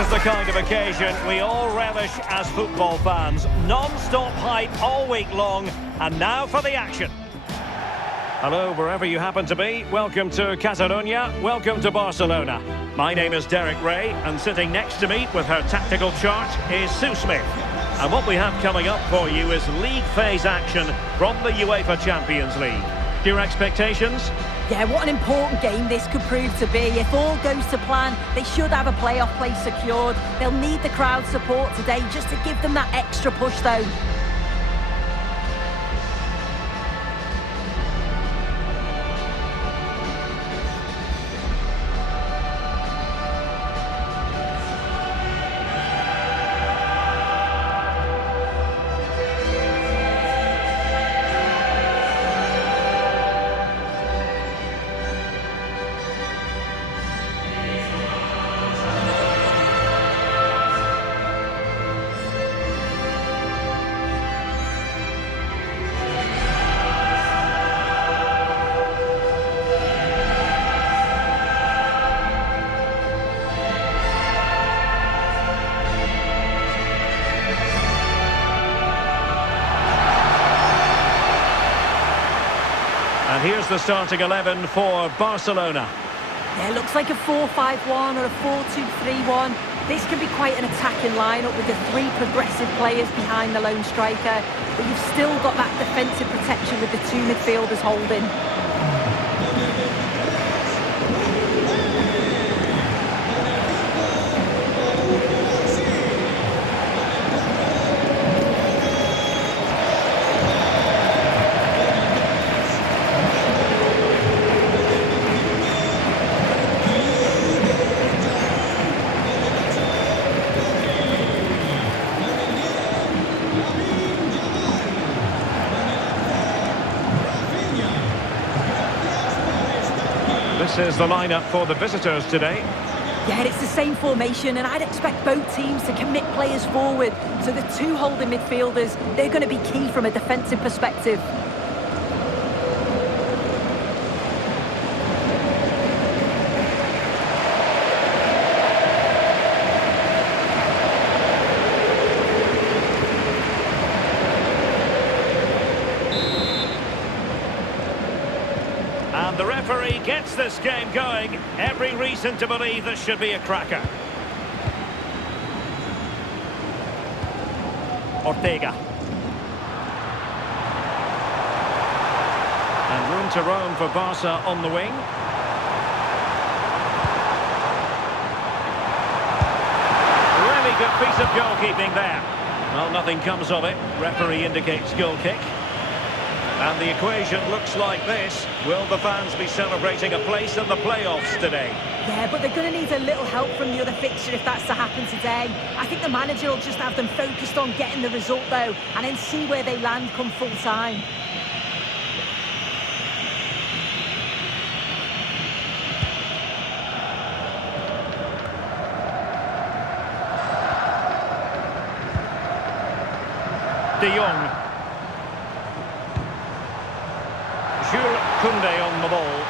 is the kind of occasion we all relish as football fans. Non-stop hype all week long, and now for the action. Hello, wherever you happen to be. Welcome to Catalonia. Welcome to Barcelona. My name is Derek Ray, and sitting next to me with her tactical chart is Sue Smith. And what we have coming up for you is league phase action from the UEFA Champions League. Your expectations? Yeah, what an important game this could prove to be. If all goes to plan, they should have a playoff place secured. They'll need the crowd support today just to give them that extra push though. And here's the starting 11 for Barcelona. Yeah, it looks like a 4-5-1 or a 4-2-3-1. This can be quite an attacking lineup with the three progressive players behind the lone striker. But you've still got that defensive protection with the two midfielders holding. This is the lineup for the visitors today. Yeah, it's the same formation, and I'd expect both teams to commit players forward. So the two holding midfielders, they're going to be key from a defensive perspective. And the referee gets this game going. Every reason to believe this should be a cracker. Ortega. And room to roam for Barca on the wing. Really good piece of goalkeeping there. Well, nothing comes of it. Referee indicates goal kick. And the equation looks like this. Will the fans be celebrating a place in the playoffs today? Yeah, but they're going to need a little help from the other fixture if that's to happen today. I think the manager will just have them focused on getting the result, though, and then see where they land come full time. De Jong. Koundé on the ball.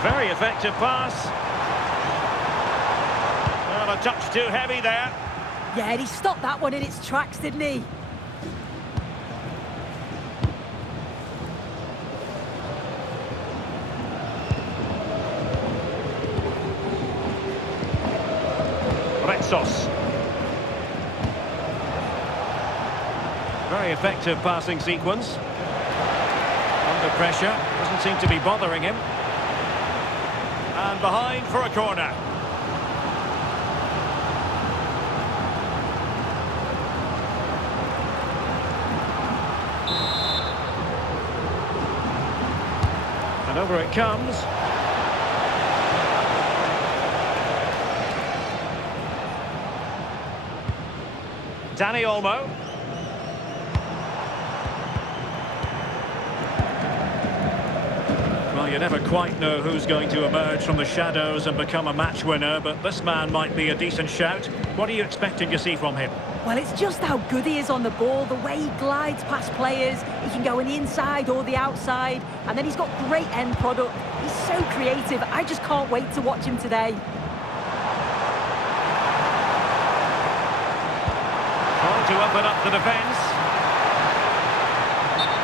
Very effective pass. Well, a touch too heavy there. Yeah, and he stopped that one in its tracks, didn't he? Retsos. Very effective passing sequence. Under pressure, doesn't seem to be bothering him. And behind for a corner. And over it comes. Dani Olmo. Well, you never quite know who's going to emerge from the shadows and become a match winner, but this man might be a decent shout. What are you expecting to see from him? Well, it's just how good he is on the ball, the way he glides past players. He can go on the inside or the outside, and then he's got great end product. He's so creative. I just can't wait to watch him today. Trying to open up the defence.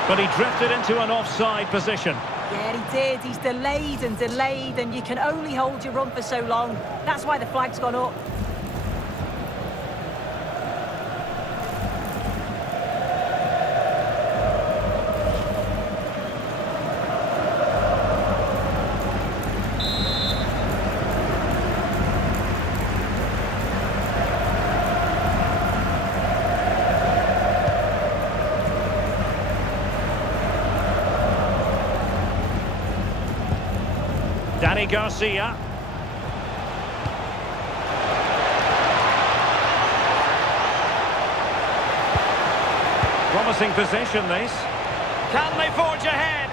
But he drifted into an offside position. Yeah, he did. He's delayed, and you can only hold your run for so long. That's why the flag's gone up. Danny Garcia. Promising position, this. Can they forge ahead?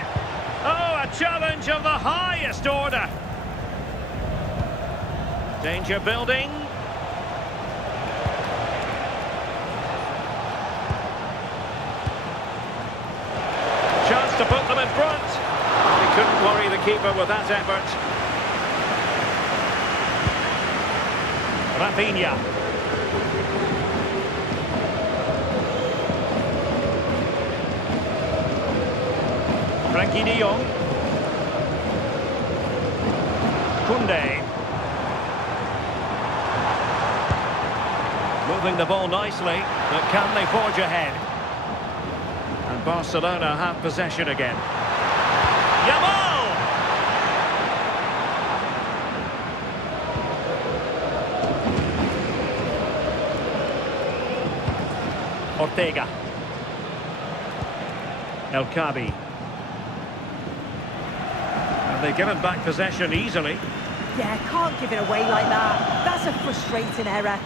Oh, a challenge of the highest order. Danger building. Chance to put them in front. He couldn't worry the keeper with that effort. Rafinha. Frankie de Jong. Koundé. Moving the ball nicely, but can they forge ahead? And Barcelona have possession again. Yamal! Ortega. El Kabi. And they've given back possession easily. Yeah, can't give it away like that. That's a frustrating error.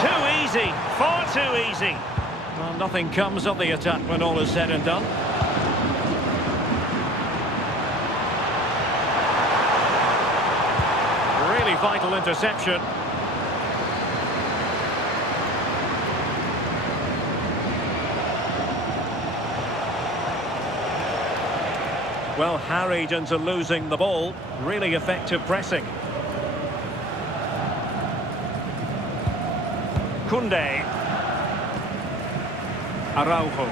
Too easy, far too easy. Well, nothing comes of the attack when all is said and done. Really vital interception. Well, harried into losing the ball. Really effective pressing. Koundé. Araujo.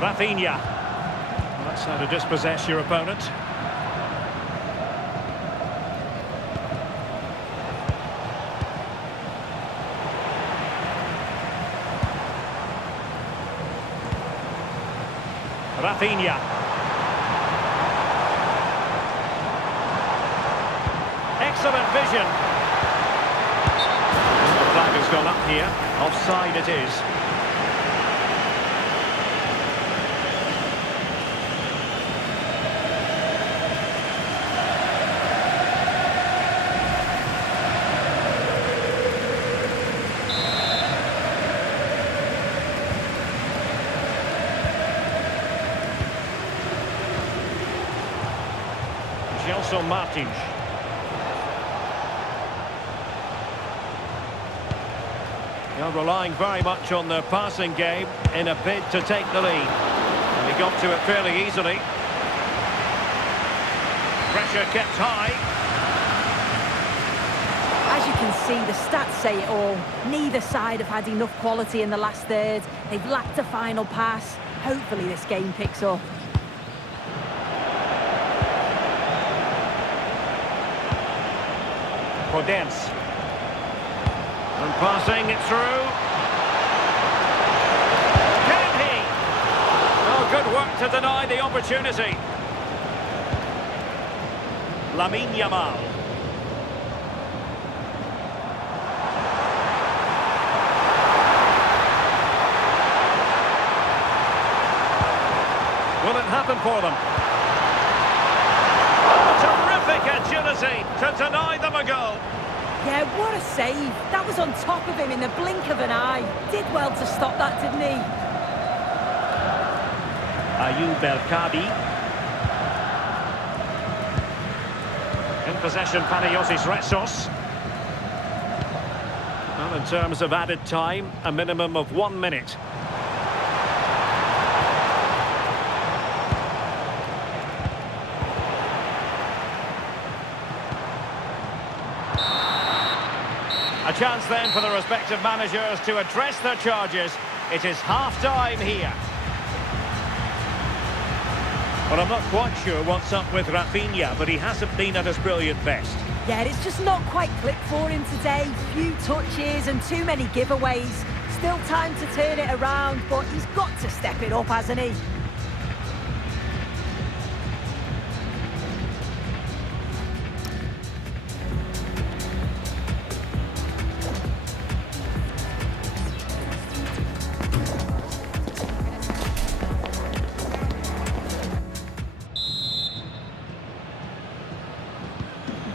Rafinha. That's how to dispossess your opponent. Rafinha. Excellent vision. The flag has gone up here. Offside it is. Gelson Martins. They're relying very much on their passing game in a bid to take the lead. And he got to it fairly easily. Pressure kept high. As you can see, the stats say it all. Neither side have had enough quality in the last third. They've lacked a final pass. Hopefully this game picks up. Podence. And passing it through. Can he? Oh, good work to deny the opportunity. Lamine Yamal. Will it happen for them? Terrific agility to deny them a goal. Yeah, what a save. That was on top of him in the blink of an eye. Did well to stop that, didn't he? Ayoub El Kabi. In possession, Panayotis Retsos. Well, in terms of added time, a minimum of 1 minute. A chance then for the respective managers to address their charges. It is half-time here. Well, I'm not quite sure what's up with Rafinha, but he hasn't been at his brilliant best. Yeah, it's just not quite clicked for him today. Few touches and too many giveaways. Still time to turn it around, but he's got to step it up, hasn't he?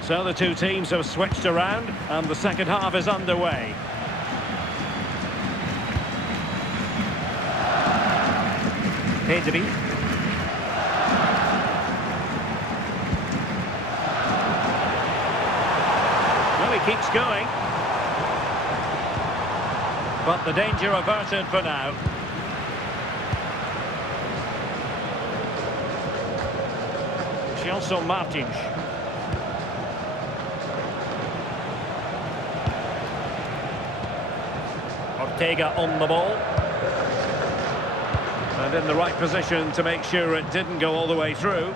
So the two teams have switched around and the second half is underway. Pedri. Well, he keeps going. But the danger averted for now. Gelson Martins. Ortega on the ball. And in the right position to make sure it didn't go all the way through.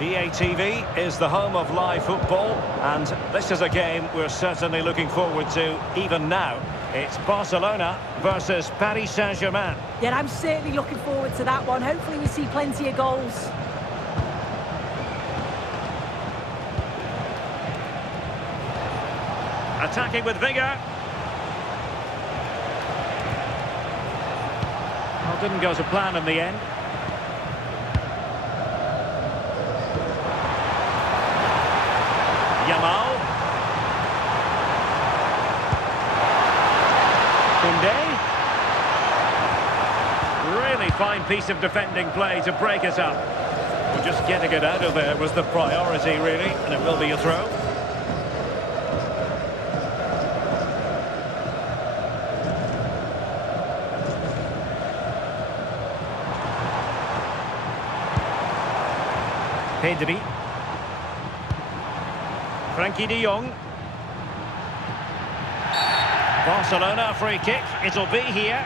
EATV is the home of live football, and this is a game we're certainly looking forward to even now. It's Barcelona versus Paris Saint-Germain. Yeah, I'm certainly looking forward to that one. Hopefully we see plenty of goals. Attacking with vigour. Well, didn't go to plan in the end. Yamal. Really fine piece of defending play to break it up. Well, just getting it out of there was the priority, really, and it will be a throw. Pedri. Frankie de Jong. Barcelona free kick. It'll be here.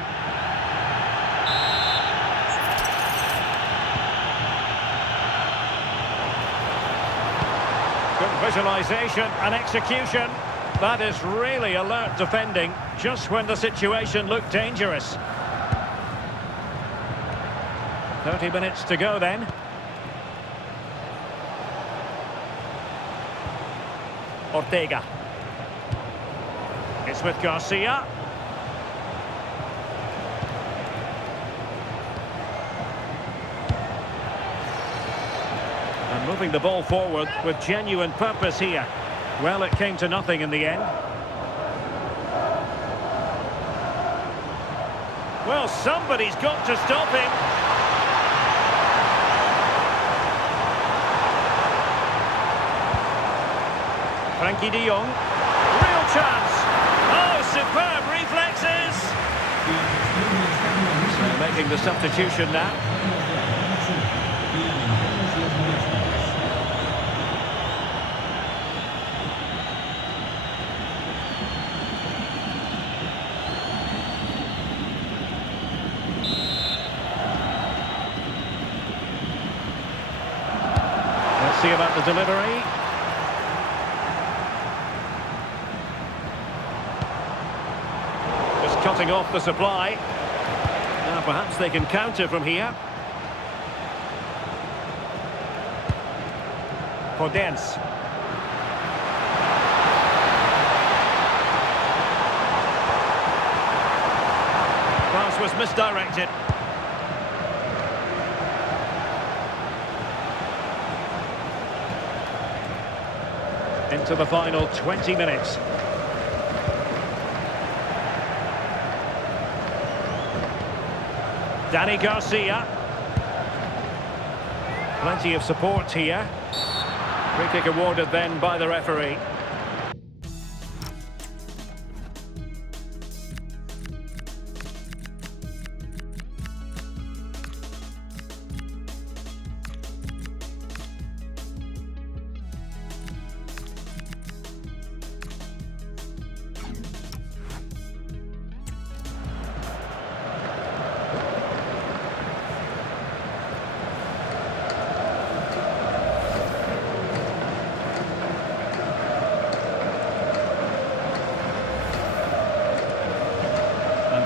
Good visualisation and execution. That is really alert defending, just when the situation looked dangerous. 30 minutes to go then. Ortega. It's with Garcia. And moving the ball forward with genuine purpose here. Well, it came to nothing in the end. Well, somebody's got to stop him. Frankie de Jong. Real chance. Oh, superb reflexes. So making the substitution now. Let's see about the delivery. Cutting off the supply. Now perhaps they can counter from here. Podence. Pass was misdirected. Into the final 20 minutes. Dani Garcia. Plenty of support here. Free kick awarded then by the referee.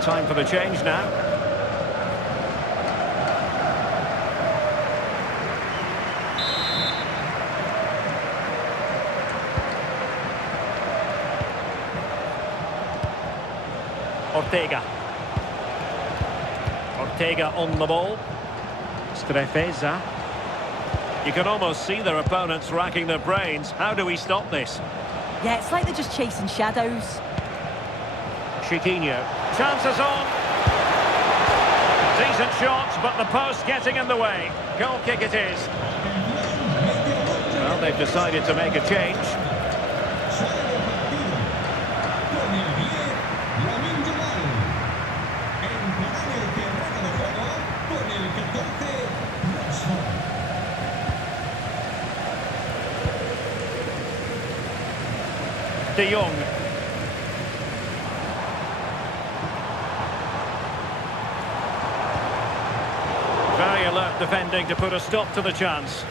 time for the change now. Ortega on the ball. Strefeza. You can almost see their opponents racking their brains. How do we stop this? Yeah, it's like they're just chasing shadows. Chiquinho. Chances on. Decent shots, but the post getting in the way. Goal kick it is. Well, they've decided to make a change. De Jong. Very alert defending to put a stop to the chance.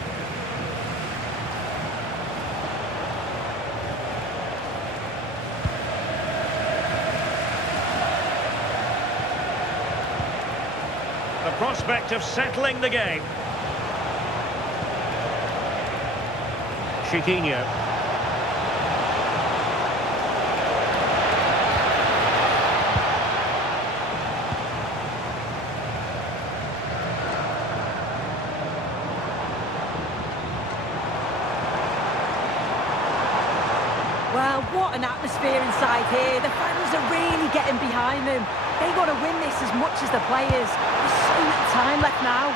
The prospect of settling the game. Chiquinho. Well, what an atmosphere inside here. The fans are really getting behind them. They want to win this as much as the players. There's so little time left now.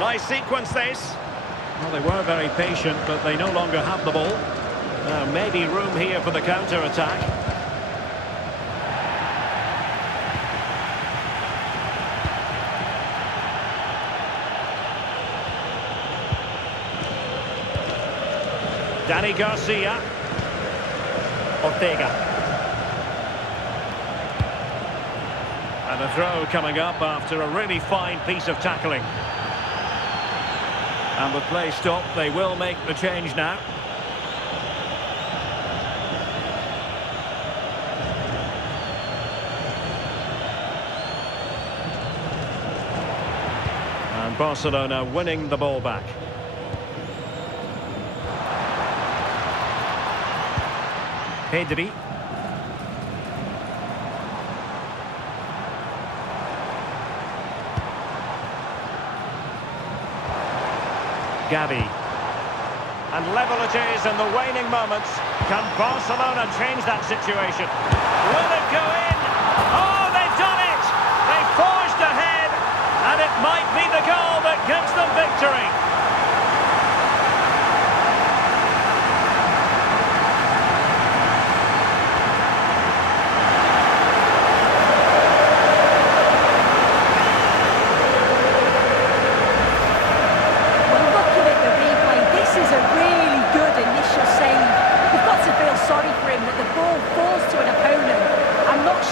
Nice sequence this. Well, they were very patient, but they no longer have the ball. Now, maybe room here for the counter-attack. Danny Garcia. Ortega. And a throw coming up after a really fine piece of tackling. And with play stopped, they will make the change now. And Barcelona winning the ball back. Pedri. Gavi. And level it is in the waning moments. Can Barcelona change that situation? Will it go in? Oh, they've done it! They forged ahead, and it might be the goal that gives them victory.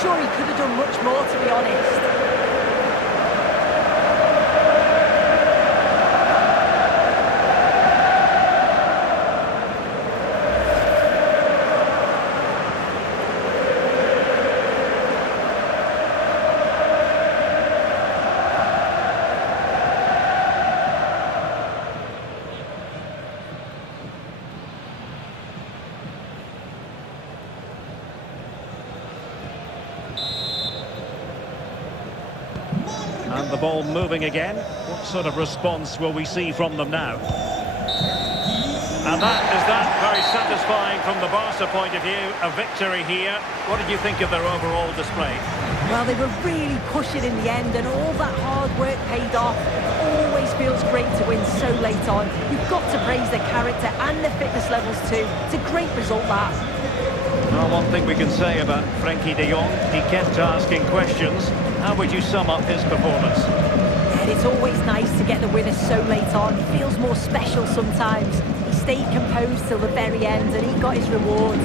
Sure, he could have done much more, to be honest. And the ball moving again. What sort of response will we see from them now? And that is that. Very satisfying from the Barca point of view. A victory here. What did you think of their overall display? Well, they were really pushing in the end, and all that hard work paid off. It always feels great to win so late on. You've got to praise their character and their fitness levels too. It's a great result, that. Well, one thing we can say about Frenkie de Jong, he kept asking questions. How would you sum up his performance? And it's always nice to get the winner so late on. It feels more special sometimes. He stayed composed till the very end, and he got his rewards.